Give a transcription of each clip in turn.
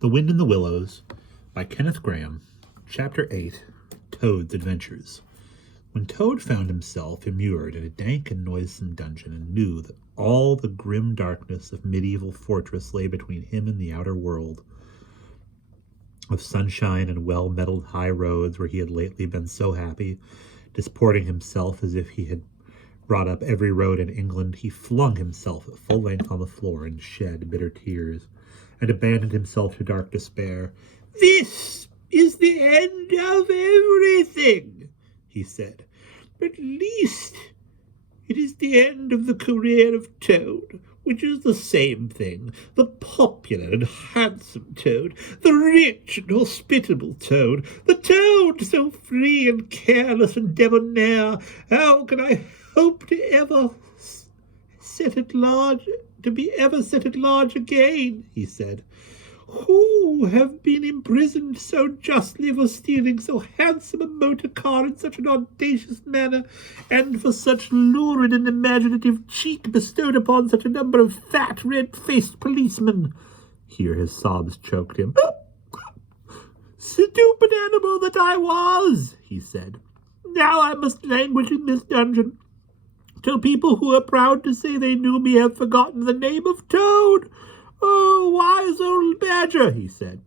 The Wind in the Willows by Kenneth Graham. Chapter 8. Toad's Adventures. When Toad found himself immured in a dank and noisome dungeon and knew that all the grim darkness of medieval fortress lay between him and the outer world of sunshine and well-metalled high roads where he had lately been so happy, disporting himself as if he had brought up every road in England, he flung himself at full length on the floor and shed bitter tears, and abandoned himself to dark despair. "This is the end of everything," he said. "At least it is the end of the career of Toad, which is the same thing. The popular and handsome Toad, the rich and hospitable Toad, the Toad so free and careless and debonair. How can I hope to be ever set at large again?" he said. "Who have been imprisoned so justly for stealing so handsome a motor car in such an audacious manner, and for such lurid and imaginative cheek bestowed upon such a number of fat, red-faced policemen?" Here his sobs choked him. "Stupid animal that I was," he said. "Now I must languish in this dungeon till people who are proud to say they knew me have forgotten the name of Toad. Oh, wise old badger," he said.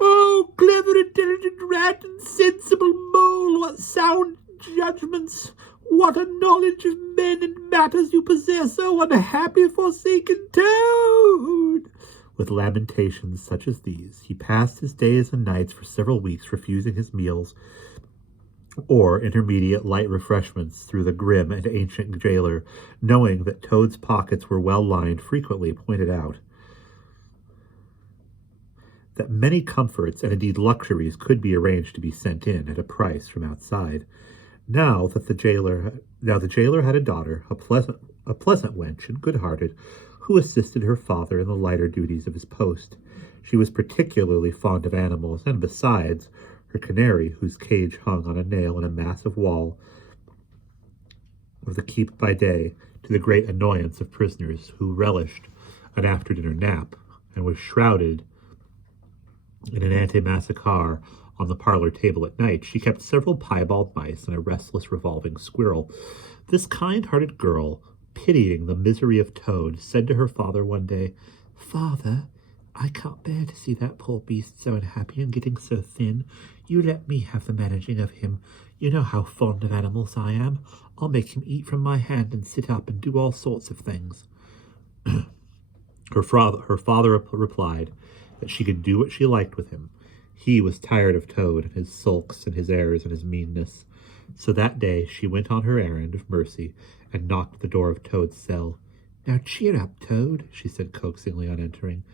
"Oh, clever, intelligent rat and sensible mole, what sound judgments, what a knowledge of men and matters you possess, oh unhappy forsaken Toad!" With lamentations such as these, he passed his days and nights for several weeks, refusing his meals or intermediate light refreshments through the grim and ancient jailer, knowing that Toad's pockets were well lined, frequently pointed out that many comforts and indeed luxuries could be arranged to be sent in at a price from outside. Now the jailer had a daughter, a pleasant wench and good-hearted, who assisted her father in the lighter duties of his post. She was particularly fond of animals, and besides, her canary, whose cage hung on a nail in a massive wall of the keep by day, to the great annoyance of prisoners who relished an after-dinner nap, and was shrouded in an antimacassar on the parlor table at night. She kept several piebald mice and a restless revolving squirrel. This kind-hearted girl, pitying the misery of Toad, said to her father one day, "Father, I can't bear to see that poor beast so unhappy and getting so thin. You let me have the managing of him. You know how fond of animals I am. I'll make him eat from my hand and sit up and do all sorts of things." Her father replied that she could do what she liked with him. He was tired of Toad and his sulks and his airs and his meanness. So that day she went on her errand of mercy and knocked at the door of Toad's cell. "Now cheer up, Toad," she said coaxingly on entering,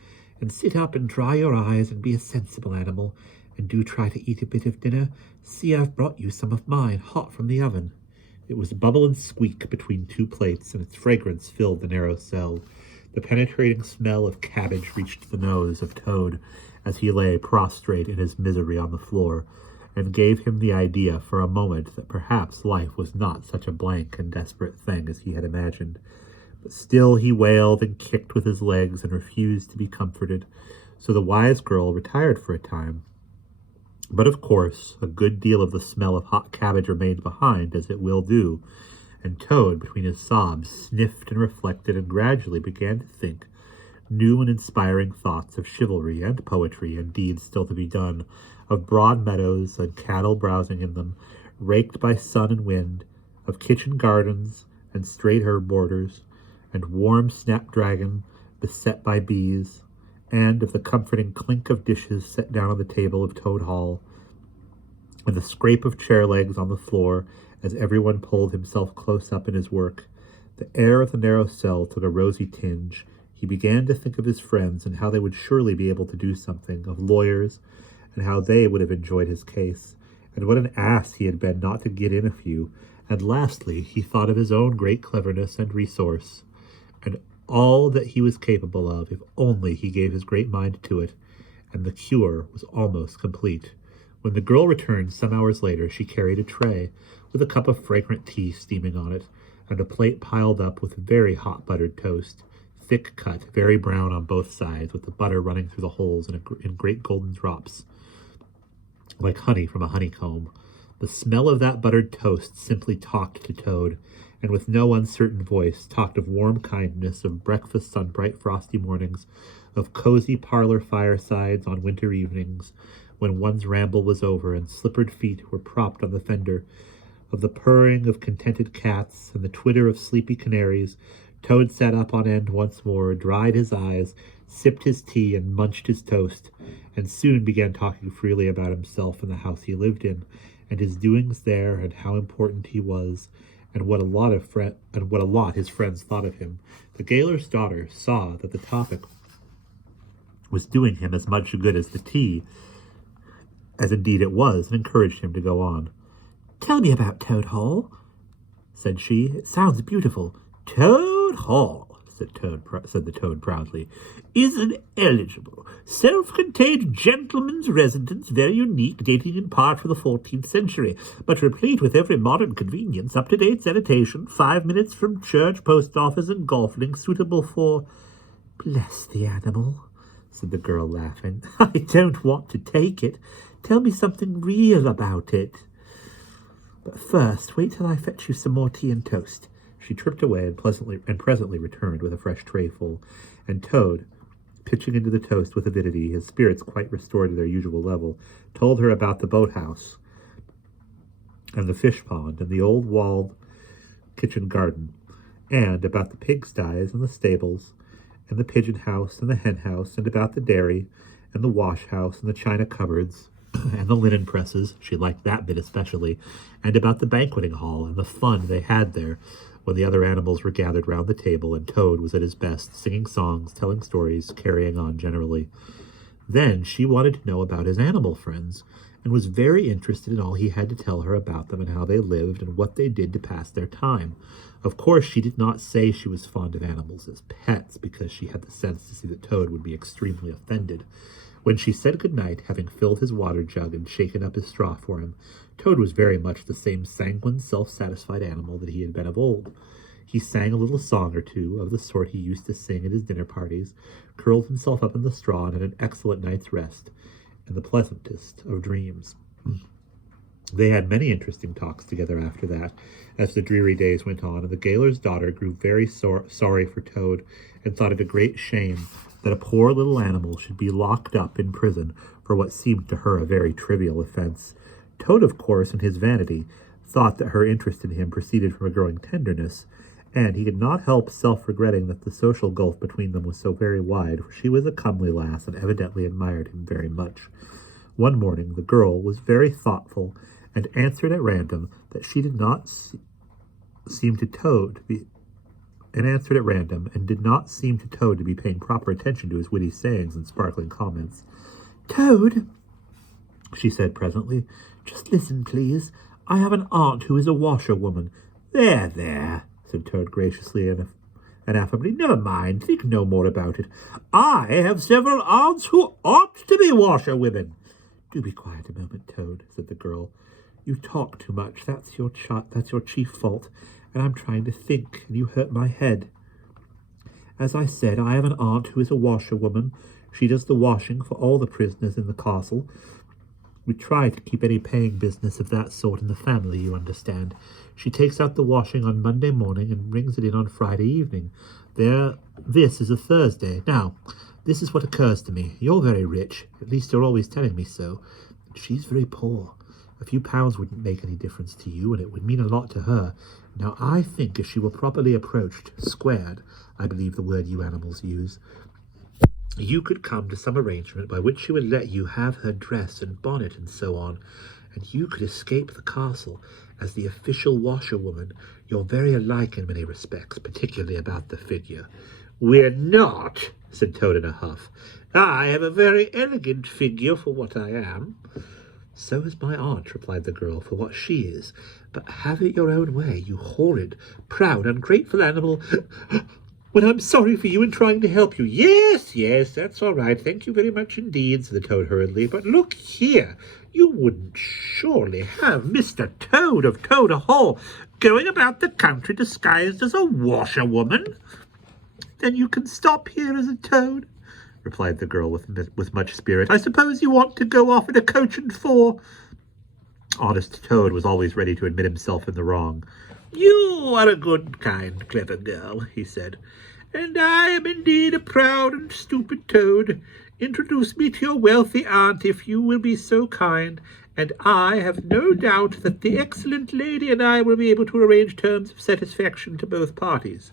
"and sit up and dry your eyes and be a sensible animal, and do try to eat a bit of dinner. See, I've brought you some of mine, hot from the oven." It was bubble and squeak between two plates, and its fragrance filled the narrow cell. The penetrating smell of cabbage reached the nose of Toad as he lay prostrate in his misery on the floor, and gave him the idea for a moment that perhaps life was not such a blank and desperate thing as he had imagined. But still he wailed and kicked with his legs and refused to be comforted, so the wise girl retired for a time. But of course, a good deal of the smell of hot cabbage remained behind, as it will do, and Toad, between his sobs, sniffed and reflected and gradually began to think new and inspiring thoughts of chivalry and poetry and deeds still to be done, of broad meadows and cattle browsing in them, raked by sun and wind, of kitchen gardens and straight herb borders, and warm snapdragon beset by bees, and of the comforting clink of dishes set down on the table of Toad Hall, and the scrape of chair legs on the floor as everyone pulled himself close up in his work. The air of the narrow cell took a rosy tinge. He began to think of his friends and how they would surely be able to do something, of lawyers, and how they would have enjoyed his case, and what an ass he had been not to get in a few. And lastly, he thought of his own great cleverness and resource, and all that he was capable of, if only he gave his great mind to it, and the cure was almost complete. When the girl returned some hours later, she carried a tray with a cup of fragrant tea steaming on it, and a plate piled up with very hot buttered toast. thick cut, very brown on both sides, with the butter running through the holes in great golden drops, like honey from a honeycomb. The smell of that buttered toast simply talked to Toad, and with no uncertain voice talked of warm kindness, of breakfasts on bright frosty mornings, of cozy parlor firesides on winter evenings, when one's ramble was over and slippered feet were propped on the fender, of the purring of contented cats and the twitter of sleepy canaries. Toad sat up on end once more, dried his eyes, sipped his tea, and munched his toast, and soon began talking freely about himself and the house he lived in, and his doings there, and how important he was, and what a lot his friends thought of him. The gaoler's daughter saw that the topic was doing him as much good as the tea, as indeed it was, and encouraged him to go on. "Tell me about Toad Hall," said she. "It sounds beautiful." "Toad Hall," said the Toad proudly, "is an eligible, self-contained gentleman's residence, very unique, dating in part from the 14th century, but replete with every modern convenience, up-to-date sanitation, 5 minutes from church, post office, and golf links, suitable for—" "Bless the animal," said the girl, laughing. "I don't want to take it. Tell me something real about it. But first, wait till I fetch you some more tea and toast." She tripped away and presently returned with a fresh trayful, and Toad, pitching into the toast with avidity, his spirits quite restored to their usual level, told her about the boathouse and the fish pond and the old walled kitchen garden, and about the pigsties and the stables and the pigeon house and the hen house, and about the dairy and the wash house and the china cupboards and the linen presses, she liked that bit especially, and about the banqueting hall and the fun they had there when the other animals were gathered round the table and Toad was at his best, singing songs, telling stories, carrying on generally. Then she wanted to know about his animal friends, and was very interested in all he had to tell her about them and how they lived and what they did to pass their time. Of course, she did not say she was fond of animals as pets, because she had the sense to see that Toad would be extremely offended. When she said good night, having filled his water jug and shaken up his straw for him, Toad was very much the same sanguine, self-satisfied animal that he had been of old. He sang a little song or two, of the sort he used to sing at his dinner parties, curled himself up in the straw, and had an excellent night's rest, and the pleasantest of dreams. They had many interesting talks together after that, as the dreary days went on, and the gaoler's daughter grew very sorry for Toad, and thought it a great shame that a poor little animal should be locked up in prison for what seemed to her a very trivial offense. Toad, of course, in his vanity, thought that her interest in him proceeded from a growing tenderness, and he could not help self-regretting that the social gulf between them was so very wide, for she was a comely lass and evidently admired him very much. One morning the girl was very thoughtful, and answered at random that she did not seem to Toad to be paying proper attention to his witty sayings and sparkling comments. "Toad," she said presently, "just listen, please. I have an aunt who is a washerwoman." "There, there," said Toad graciously and affably. "Never mind. Think no more about it. I have several aunts who ought to be washerwomen." "Do be quiet a moment, Toad," said the girl. "You talk too much. That's your chief fault, and I'm trying to think, and you hurt my head. As I said, I have an aunt who is a washerwoman. She does the washing for all the prisoners in the castle. We try to keep any paying business of that sort in the family, you understand. She takes out the washing on Monday morning and brings it in on Friday evening. This is a Thursday. Now, this is what occurs to me. You're very rich, at least you're always telling me so. She's very poor. A few pounds wouldn't make any difference to you, and it would mean a lot to her. Now, I think if she were properly approached, squared, I believe the word you animals use, you could come to some arrangement by which she would let you have her dress and bonnet and so on, and you could escape the castle as the official washerwoman. You're very alike in many respects, particularly about the figure." "We're not," said Toad in a huff. "I have a very elegant figure for what I am." "So is my aunt," replied the girl, "for what she is. But have it your own way, you horrid, proud, ungrateful animal, when I'm sorry for you and trying to help you." Yes, that's all right. Thank you very much indeed," said the Toad hurriedly. "But look here, you wouldn't surely have Mr. Toad of Toad Hall going about the country disguised as a washerwoman? "Then you can stop here as a toad," replied the girl with much spirit. "I suppose you want to go off in a coach and four." Honest Toad was always ready to admit himself in the wrong. "You are a good, kind, clever girl," he said, "and I am indeed a proud and stupid toad. Introduce me to your wealthy aunt if you will be so kind, and I have no doubt that the excellent lady and I will be able to arrange terms of satisfaction to both parties."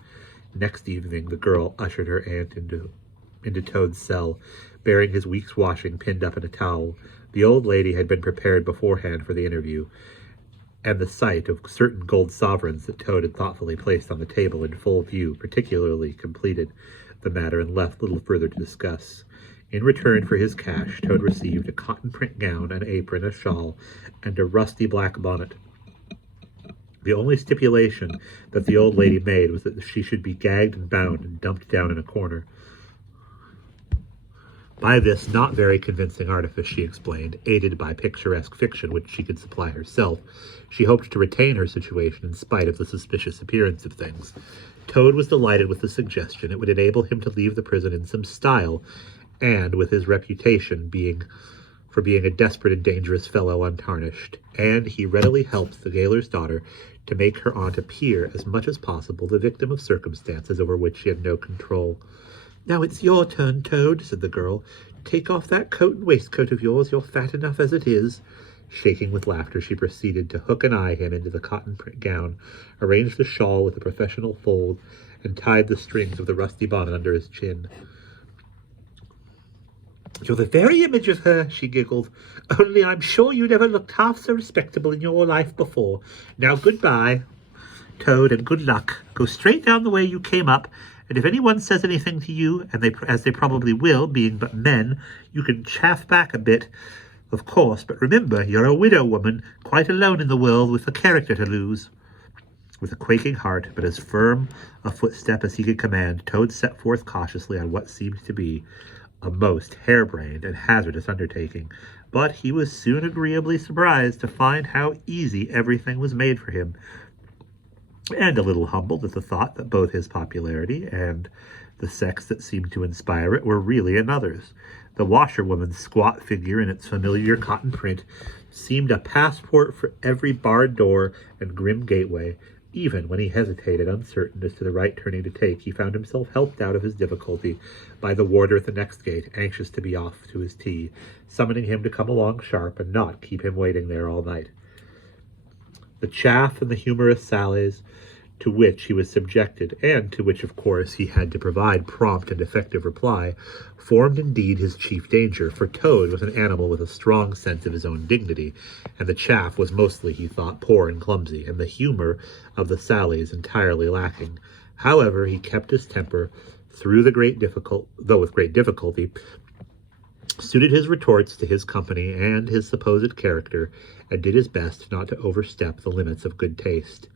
Next evening the girl ushered her aunt into Toad's cell, bearing his week's washing pinned up in a towel. The old lady had been prepared beforehand for the interview, and the sight of certain gold sovereigns that Toad had thoughtfully placed on the table in full view particularly completed the matter and left little further to discuss. In return for his cash, Toad received a cotton print gown, an apron, a shawl, and a rusty black bonnet. The only stipulation that the old lady made was that she should be gagged and bound and dumped down in a corner. By this not very convincing artifice, she explained, aided by picturesque fiction which she could supply herself, she hoped to retain her situation in spite of the suspicious appearance of things. Toad was delighted with the suggestion. It would enable him to leave the prison in some style, and with his reputation for being a desperate and dangerous fellow untarnished, and he readily helped the gaoler's daughter to make her aunt appear as much as possible the victim of circumstances over which she had no control. "Now it's your turn, Toad," said the girl. "Take off that coat and waistcoat of yours. You're fat enough as it is." Shaking with laughter, she proceeded to hook and eye him into the cotton print gown, arranged the shawl with a professional fold, and tied the strings of the rusty bonnet under his chin. "You're the very image of her," she giggled. "Only I'm sure you never looked half so respectable in your life before. Now goodbye, Toad, and good luck. Go straight down the way you came up, and if anyone says anything to you, as they probably will, being but men, you can chaff back a bit, of course, but remember, you're a widow woman, quite alone in the world with a character to lose." With a quaking heart, but as firm a footstep as he could command, Toad set forth cautiously on what seemed to be a most harebrained and hazardous undertaking, but he was soon agreeably surprised to find how easy everything was made for him, and a little humbled at the thought that both his popularity and the sex that seemed to inspire it were really another's. The washerwoman's squat figure in its familiar cotton print seemed a passport for every barred door and grim gateway. Even when he hesitated, uncertain as to the right turning to take, he found himself helped out of his difficulty by the warder at the next gate, anxious to be off to his tea, summoning him to come along sharp and not keep him waiting there all night. The chaff and the humorous sallies to which he was subjected, and to which, of course, he had to provide prompt and effective reply, formed indeed his chief danger, for Toad was an animal with a strong sense of his own dignity, and the chaff was mostly, he thought, poor and clumsy, and the humor of the sallies entirely lacking. However, he kept his temper though with great difficulty, suited his retorts to his company and his supposed character, and did his best not to overstep the limits of good taste.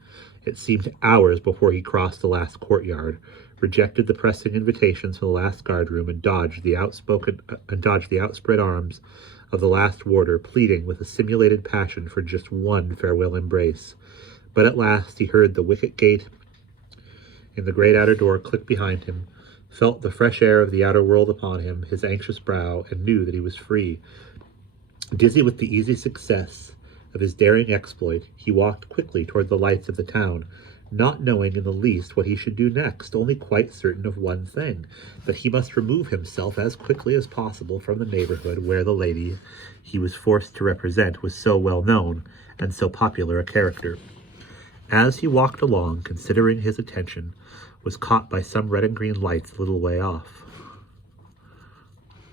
It seemed hours before he crossed the last courtyard, rejected the pressing invitations from the last guardroom, and dodged the outspread arms of the last warder, pleading with a simulated passion for just one farewell embrace. But at last he heard the wicket gate in the great outer door click behind him, felt the fresh air of the outer world upon him, his anxious brow, and knew that he was free. Dizzy with the easy success of his daring exploit, he walked quickly toward the lights of the town, not knowing in the least what he should do next, only quite certain of one thing, that he must remove himself as quickly as possible from the neighborhood where the lady he was forced to represent was so well known and so popular a character. As he walked along, considering, his attention was caught by some red and green lights a little way off,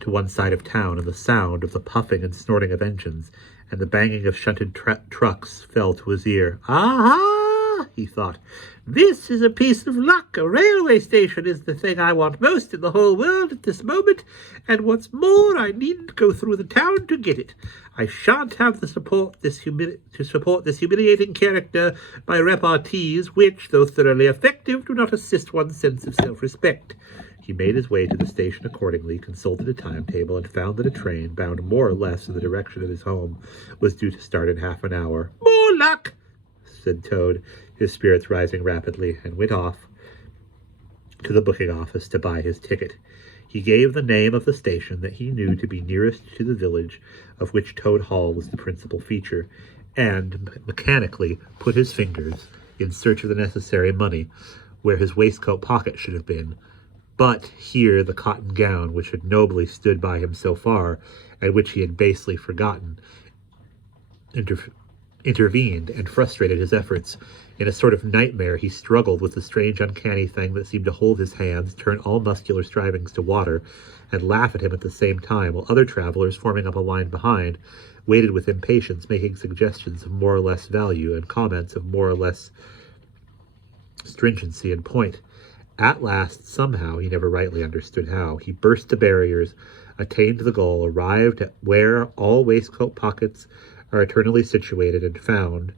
to one side of town, and the sound of the puffing and snorting of engines and the banging of shunted trucks fell to his ear. "Aha!" he thought. "This is a piece of luck. A railway station is the thing I want most in the whole world at this moment, and what's more, I needn't go through the town to get it. I shan't have to support this humiliating character by repartees which, though thoroughly effective, do not assist one's sense of self-respect." He made his way to the station accordingly, consulted a timetable, and found that a train, bound more or less in the direction of his home, was due to start in half an hour. "More luck," said Toad, his spirits rising rapidly, and went off to the booking office to buy his ticket. He gave the name of the station that he knew to be nearest to the village, of which Toad Hall was the principal feature, and mechanically put his fingers, in search of the necessary money, where his waistcoat pocket should have been. But here the cotton gown, which had nobly stood by him so far, and which he had basely forgotten, intervened and frustrated his efforts. In a sort of nightmare, he struggled with the strange, uncanny thing that seemed to hold his hands, turn all muscular strivings to water, and laugh at him at the same time, while other travelers, forming up a line behind, waited with impatience, making suggestions of more or less value and comments of more or less stringency and point. At last, somehow, he never rightly understood how, he burst the barriers, attained the goal, arrived at where all waistcoat pockets are eternally situated, and found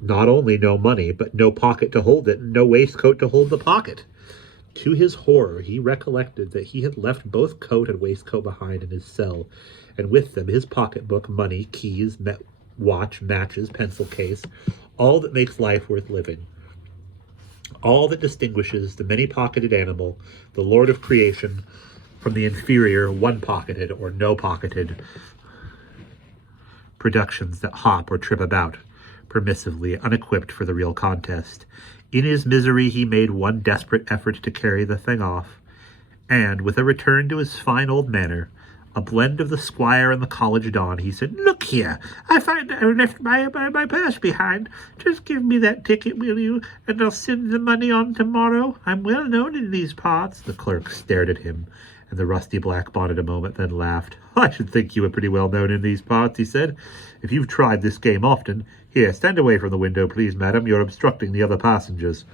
not only no money, but no pocket to hold it, and no waistcoat to hold the pocket. To his horror, he recollected that he had left both coat and waistcoat behind in his cell, and with them his pocketbook, money, keys, watch, matches, pencil case, all that makes life worth living. All that distinguishes the many-pocketed animal, the lord of creation, from the inferior, one-pocketed or no-pocketed productions that hop or trip about, permissively, unequipped for the real contest. In his misery, he made one desperate effort to carry the thing off, and, with a return to his fine old manner, a blend of the squire and the college don, he said, "Look here, I find I left my purse behind. Just give me that ticket, will you, and I'll send the money on tomorrow. I'm well known in these parts." The clerk stared at him, and the rusty black bonnet a moment, then laughed. "I should think you were pretty well known in these parts," he said, "if you've tried this game often. Here, stand away from the window, please, madam. You're obstructing the other passengers."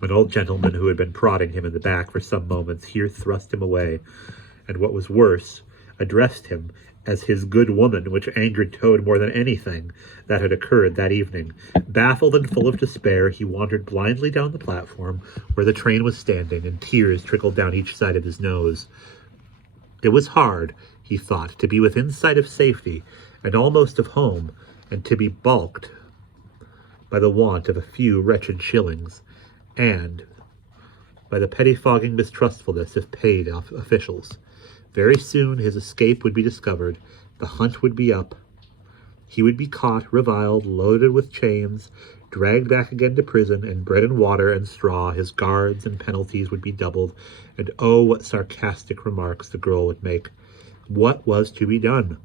An old gentleman who had been prodding him in the back for some moments here thrust him away, and what was worse, addressed him as his good woman, which angered Toad more than anything that had occurred that evening. Baffled and full of despair, he wandered blindly down the platform where the train was standing, and tears trickled down each side of his nose. It was hard, he thought, to be within sight of safety, and almost of home, and to be balked by the want of a few wretched shillings, and by the pettifogging mistrustfulness of paid officials. Very soon his escape would be discovered, the hunt would be up. He would be caught, reviled, loaded with chains, dragged back again to prison, and bread and water and straw, his guards and penalties would be doubled, and oh, what sarcastic remarks the girl would make. What was to be done?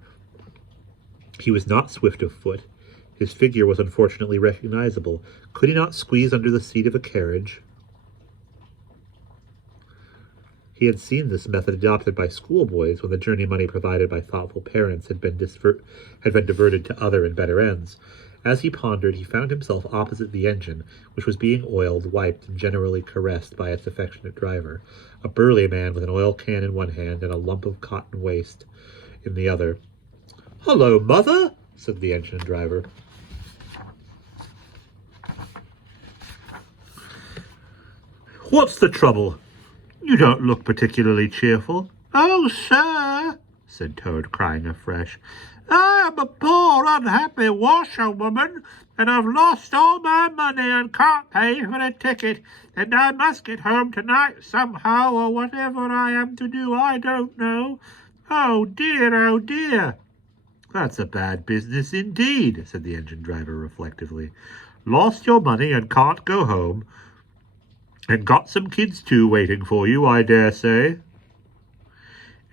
He was not swift of foot. His figure was unfortunately recognizable. Could he not squeeze under the seat of a carriage? He had seen this method adopted by schoolboys when the journey money provided by thoughtful parents had been diverted to other and better ends. As he pondered, he found himself opposite the engine, which was being oiled, wiped, and generally caressed by its affectionate driver, a burly man with an oil can in one hand and a lump of cotton waste in the other. "Hello, mother," said the engine driver. "What's the trouble? You don't look particularly cheerful." "Oh, sir," said Toad, crying afresh, "I am a poor, unhappy washerwoman, and I've lost all my money and can't pay for a ticket, and I must get home tonight somehow, or whatever I am to do, I don't know. Oh, dear, oh, dear." "That's a bad business indeed," said the engine driver reflectively. "Lost your money and can't go home, and got some kids, too, waiting for you, I dare say."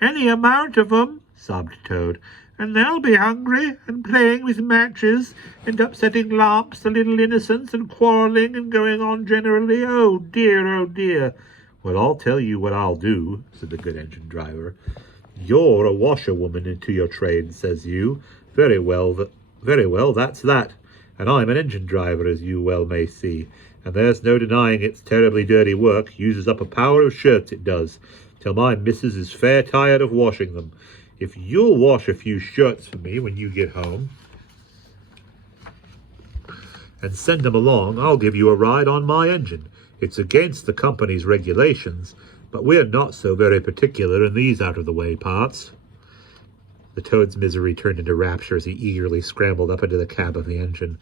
"Any amount of 'em," sobbed Toad, "and they'll be hungry, and playing with matches, and upsetting lamps, the little innocents, and quarrelling, and going on generally. Oh, dear, oh, dear." "Well, I'll tell you what I'll do," said the good engine driver. "You're a washerwoman into your trade, says you. Very well, that's that. And I'm an engine driver, as you well may see. And there's no denying it's terribly dirty work, uses up a power of shirts, it does, till my missus is fair tired of washing them. If you'll wash a few shirts for me when you get home, and send them along, I'll give you a ride on my engine. It's against the company's regulations, but we're not so very particular in these out-of-the-way parts." The Toad's misery turned into rapture as he eagerly scrambled up into the cab of the engine.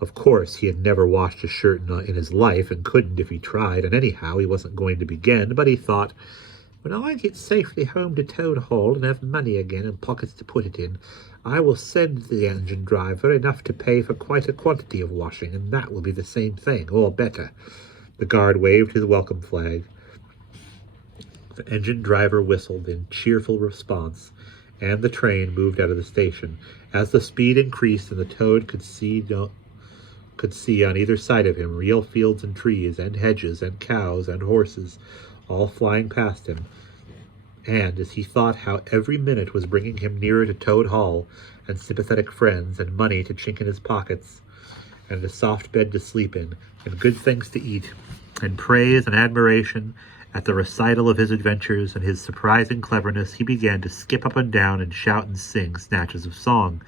Of course, he had never washed a shirt in his life and couldn't if he tried, and anyhow he wasn't going to begin, but he thought, when I get safely home to Toad Hall and have money again and pockets to put it in, I will send the engine driver enough to pay for quite a quantity of washing, and that will be the same thing, or better. The guard waved his welcome flag. The engine driver whistled in cheerful response, and the train moved out of the station. As the speed increased and the Toad could see on either side of him real fields and trees and hedges and cows and horses, all flying past him, and as he thought how every minute was bringing him nearer to Toad Hall, and sympathetic friends, and money to chink in his pockets, and a soft bed to sleep in, and good things to eat, and praise and admiration at the recital of his adventures and his surprising cleverness, he began to skip up and down and shout and sing snatches of song,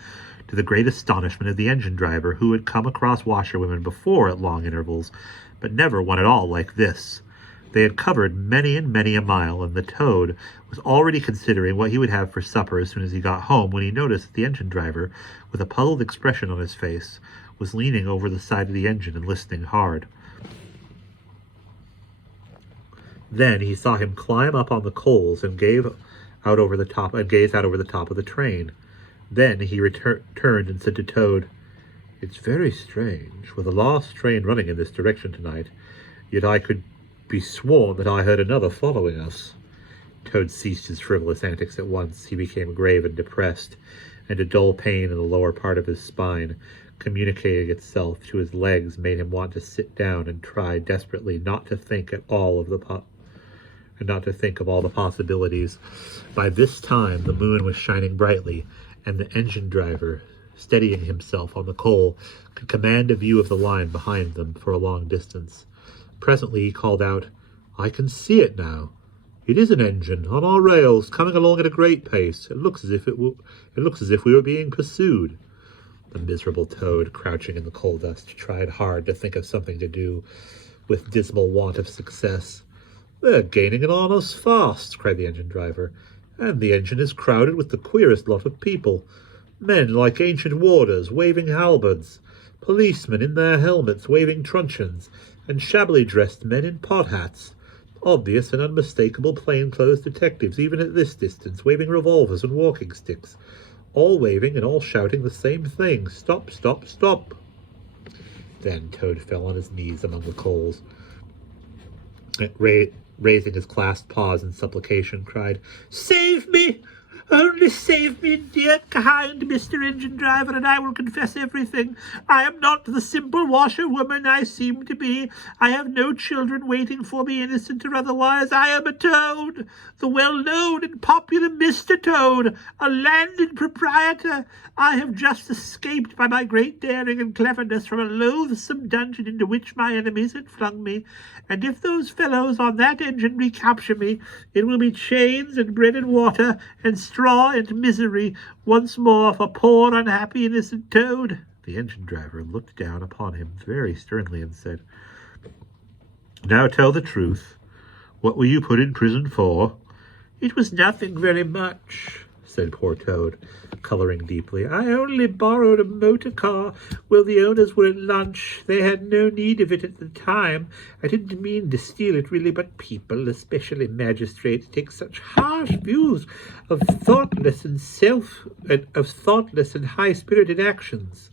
to the great astonishment of the engine driver, who had come across washerwomen before at long intervals, but never one at all like this. They had covered many and many a mile, and the Toad was already considering what he would have for supper as soon as he got home, when he noticed that the engine driver, with a puzzled expression on his face, was leaning over the side of the engine and listening hard. Then he saw him climb up on the coals and gaze out over the top of the train. Then he turned and said to Toad, "It's very strange, with the last train running in this direction tonight, yet I could be sworn that I heard another following us." Toad ceased his frivolous antics at once. He became grave and depressed, and a dull pain in the lower part of his spine, communicating itself to his legs, made him want to sit down and try desperately not to think of all the possibilities. By this time the moon was shining brightly, and the engine driver, steadying himself on the coal, could command a view of the line behind them for a long distance. Presently he called out, "I can see it now. It is an engine, on our rails, coming along at a great pace. It looks as if we were being pursued." The miserable Toad, crouching in the coal dust, tried hard to think of something to do, with dismal want of success. "They're gaining in on us fast," cried the engine driver, "and the engine is crowded with the queerest lot of people. Men like ancient warders, waving halberds, policemen in their helmets, waving truncheons, and shabbily dressed men in pot hats. Obvious and unmistakable plainclothes detectives, even at this distance, waving revolvers and walking sticks. All waving and all shouting the same thing. Stop, stop, stop." Then Toad fell on his knees among the coals, raising his clasped paws in supplication, cried, "Save me! Only save me, dear, kind Mr. Engine Driver, and I will confess everything. I am not the simple washerwoman I seem to be. I have no children waiting for me, innocent or otherwise. I am a Toad, the well-known and popular Mr. Toad, a landed proprietor. I have just escaped by my great daring and cleverness from a loathsome dungeon into which my enemies had flung me, and if those fellows on that engine recapture me, it will be chains and bread and water and straw and misery once more for poor unhappy innocent Toad." The engine driver looked down upon him very sternly and said, "Now tell the truth. What were you put in prison for?" "It was nothing very much," said poor Toad, coloring deeply. "I only borrowed a motor car while the owners were at lunch. They had no need of it at the time. I didn't mean to steal it, really, but people, especially magistrates, take such harsh views of thoughtless and high-spirited actions."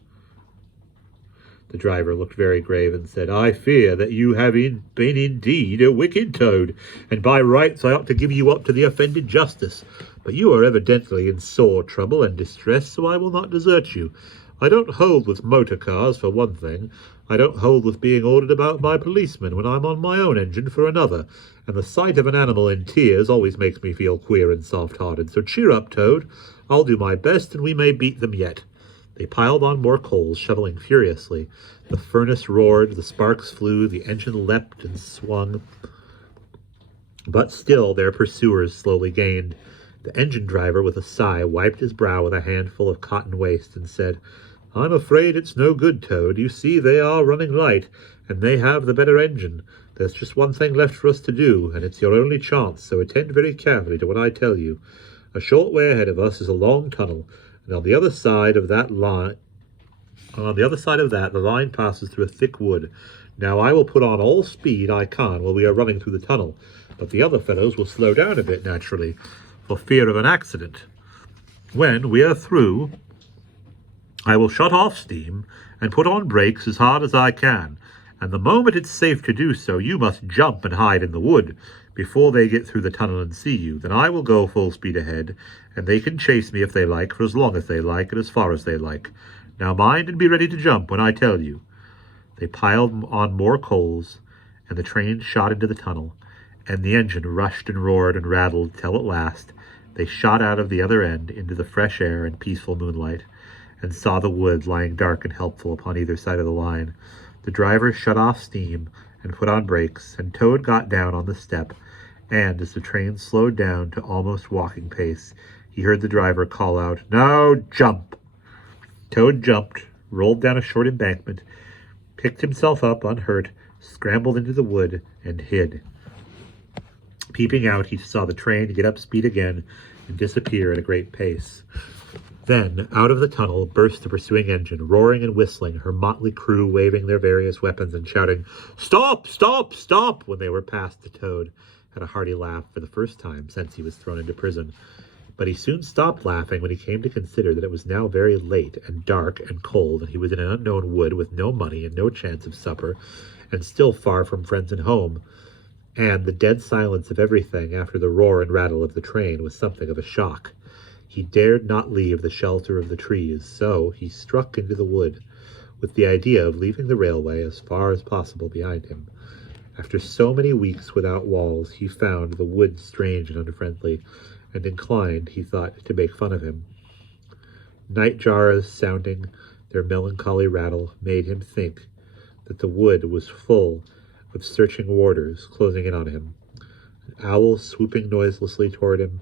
The driver looked very grave and said, "I fear that you have been indeed a wicked Toad, and by rights I ought to give you up to the offended justice. But you are evidently in sore trouble and distress, so I will not desert you. I don't hold with motor cars, for one thing. I don't hold with being ordered about by policemen when I'm on my own engine for another, and the sight of an animal in tears always makes me feel queer and soft-hearted. So cheer up, Toad. I'll do my best, and we may beat them yet." They piled on more coals, shoveling furiously. The furnace roared, the sparks flew, the engine leapt and swung. But still their pursuers slowly gained. The engine driver, with a sigh, wiped his brow with a handful of cotton waste and said, "I'm afraid it's no good, Toad. You see, they are running light, and they have the better engine. There's just one thing left for us to do, and it's your only chance, so attend very carefully to what I tell you. A short way ahead of us is a long tunnel, and on the other side of that line On the other side of that, the line passes through a thick wood. Now I will put on all speed I can while we are running through the tunnel, but the other fellows will slow down a bit naturally, for fear of an accident. When we are through, I will shut off steam and put on brakes as hard as I can, and the moment it's safe to do so, you must jump and hide in the wood before they get through the tunnel and see you. Then I will go full speed ahead, and they can chase me if they like, for as long as they like and as far as they like. Now mind and be ready to jump when I tell you. They piled on more coals, and the train shot into the tunnel, and the engine rushed and roared and rattled till at last they shot out of the other end into the fresh air and peaceful moonlight, and saw the wood lying dark and helpful upon either side of the line. The driver shut off steam and put on brakes, and Toad got down on the step, and as the train slowed down to almost walking pace, he heard the driver call out, "Now jump!" Toad jumped, rolled down a short embankment, picked himself up unhurt, scrambled into the wood, and hid. Peeping out, he saw the train get up speed again and disappear at a great pace. Then, out of the tunnel burst the pursuing engine, roaring and whistling, her motley crew waving their various weapons and shouting, "Stop! Stop! Stop!" when they were past. The Toad had a hearty laugh for the first time since he was thrown into prison. But he soon stopped laughing when he came to consider that it was now very late and dark and cold, and he was in an unknown wood with no money and no chance of supper, and still far from friends and home. And the dead silence of everything after the roar and rattle of the train was something of a shock. He dared not leave the shelter of the trees, so he struck into the wood, with the idea of leaving the railway as far as possible behind him. After so many weeks without walls, he found the wood strange and unfriendly, and inclined, he thought, to make fun of him. Night jars sounding their melancholy rattle made him think that the wood was full of searching warders closing in on him. An owl swooping noiselessly toward him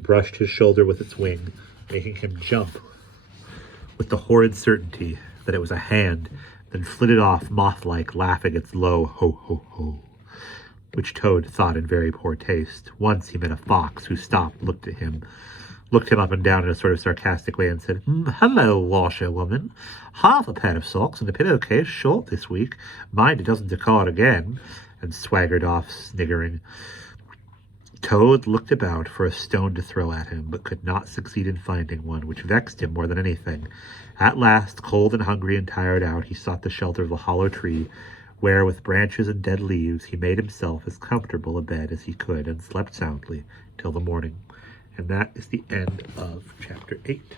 brushed his shoulder with its wing, making him jump with the horrid certainty that it was a hand, then flitted off moth-like, laughing its low ho-ho-ho, which Toad thought in very poor taste. Once he met a fox who stopped, looked him up and down in a sort of sarcastic way and said, "Hello, washerwoman. Half a pair of socks and a pillowcase short this week. Mind it doesn't accord again," and swaggered off, sniggering. Toad looked about for a stone to throw at him, but could not succeed in finding one, which vexed him more than anything. At last, cold and hungry and tired out, he sought the shelter of a hollow tree, where, with branches and dead leaves, he made himself as comfortable a bed as he could, and slept soundly till the morning. And that is the end of chapter 8.